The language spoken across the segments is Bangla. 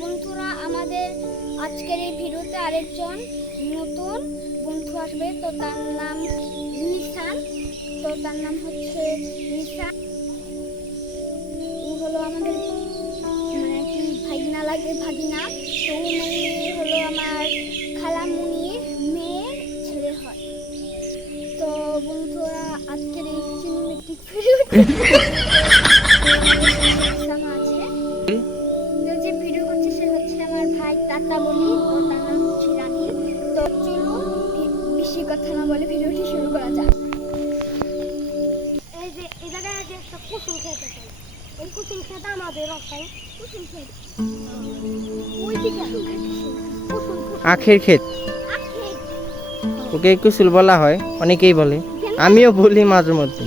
বন্ধুরা, আমাদের আজকের এই ভিডিওতে আরেকজন নতুন বন্ধু আসবে। তো তার নাম লিসান। তো তার নাম হচ্ছে লিসান। ও হলো আমাদের মানে কি ভাগিনা লাগে, ভাগিনা। তো ও মেনলি হলো আমার খালামুনির মেয়ের ছেলে হয়। তো বন্ধুরা, আজকের এই সিনেমেটিক ভিডিওতে যে ভিডিও করছে সে হচ্ছে আমার ভাই তাতা বলি। তো তার নাম হচ্ছে রানী। তো চলুন বেশি কথা না বলে ভিডিওটি শুরু করা যাক। এই যে এই জায়গায় যে একটা কুসুম ক্ষেত আছে, এই কুসুম ক্ষেত আমাদের অবস্থায় কুসুম ক্ষেত ওই দিকে কুসুম আখের ক্ষেত, ওকে কুসুল বলা হয়, অনেকেই বলে, আমিও বলি মাঝে মধ্যে।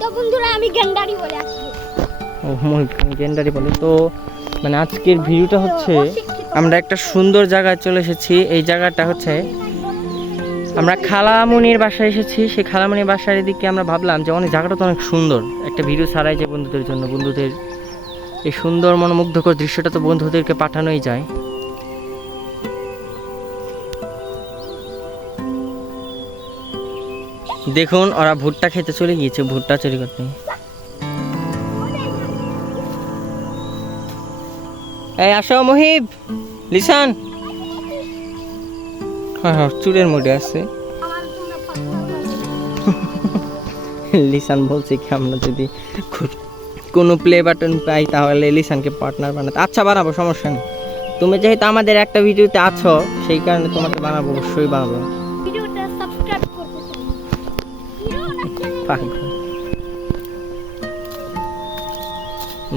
তো বন্ধুরা, আমি গেন্ডারি বলে আসছি। ও গেন্ডারি বলে। তো মানে আজকের ভিডিওটা হচ্ছে আমরা একটা সুন্দর জায়গায় চলে এসেছি। এই জায়গাটা হচ্ছে আমরা খালামুনির বাসায় এসেছি। সেই খালামুনির বাসার এদিকে আমরা ভাবলাম যে অনেক জায়গাটা তো অনেক সুন্দর, একটা ভিডিও ছাড়াই যায় বন্ধুদের জন্য। বন্ধুদের এই সুন্দর মনোমুগ্ধকর দৃশ্যটা তো বন্ধুদেরকে পাঠানোই যায়। দেখুন, ওরা ভুট্টা খেতে চলে গিয়েছে, ভুট্টা চুরি করতে। এই আসো মহিব, লিসান। হ্যাঁ, চুরের মুডে আছে। লিসান বলছে কি আমরা যদি কোনো প্লে বাটন পাই তাহলে লিসানকে পার্টনার বানাতে। আচ্ছা, বানাবো, সমস্যা নেই। তুমি যেহেতু আমাদের একটা ভিডিওতে আছো সেই কারণে তোমাকে বানাবো, অবশ্যই বানাবো। ভিডিওটা সাবস্ক্রাইব করতে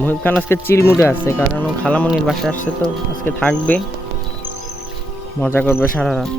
মহিব খান আজকে চিল মুডে আছে, কারণ ও খালামনির বাসায় আসছে, তো আজকে থাকবে, মজা করবে সারা রাত।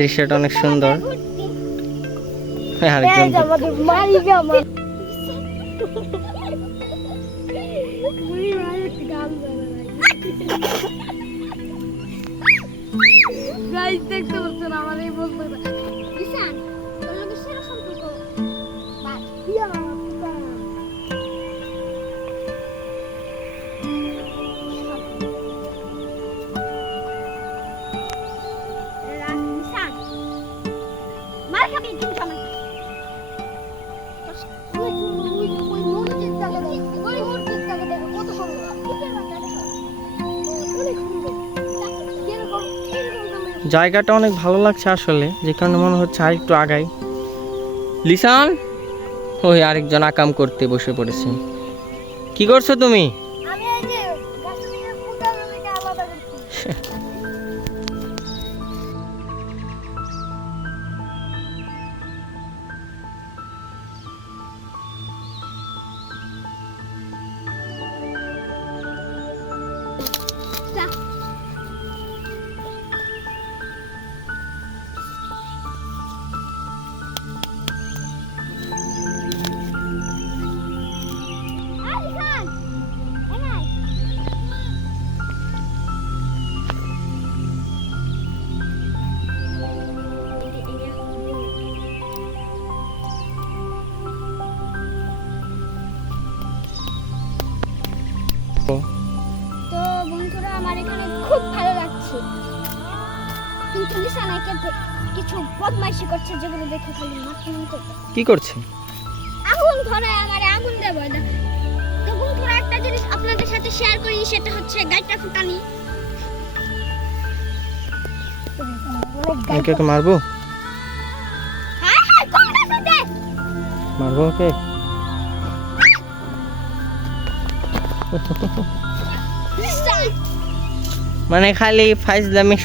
দৃশ্যটা অনেক সুন্দর। দেখতে পাচ্ছেন আমার এই বলতে জায়গাটা অনেক ভালো লাগছে আসলে, যে কারণে মনে হচ্ছে আর একটু আগাই। লিসান, ওই আরেকজন আকাম করতে বসে পড়েছে। কি করছো তুমি? কিন্তু লিসানাকে কিছু বদমাইশি করছে যেগুলো দেখে খালি মাথা নষ্ট। কি করছে? আগুন ধরে আমারে আগুন দেব না। তো বন্ধুরা একটা জিনিস আপনাদের সাথে শেয়ার করি, সেটা হচ্ছে গাইটা ফুটানি। ওকে মারবো? হ্যাঁ হ্যাঁ কোন গাছতে মারবো ওকে? লিসান মানে খালি ফাইজলামি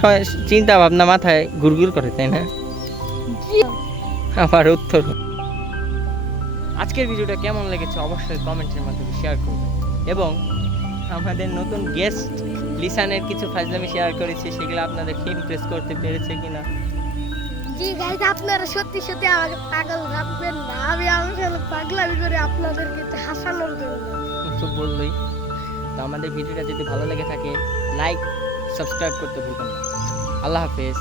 চিন্তা ভাবনা মাথায় ঘুরঘুর করে, তাই না? আমার উত্তর। আজকের ভিডিওটা কেমন লেগেছে অবশ্যই কমেন্টের মাধ্যমে শেয়ার করবেন, এবং আমাদের নতুন গেস্ট লিসানের কিছু ফাইজলামি শেয়ার করেছি, সেগুলো আপনাদেরকে ইমপ্রেস করতে পেরেছে কিনা। জি গাইস, আপনারা সত্যি সত্যি আমাকে পাগল ভাববেন না। আমি আসলে পাগলামি করে আপনাদেরকে হাসানোর জন্য। তো বললই তো, আমাদের ভিডিওটা যদি ভালো লেগে থাকে লাইক সাবস্ক্রাইব করতে ভুলবেন না। আল্লাহ হাফেজ।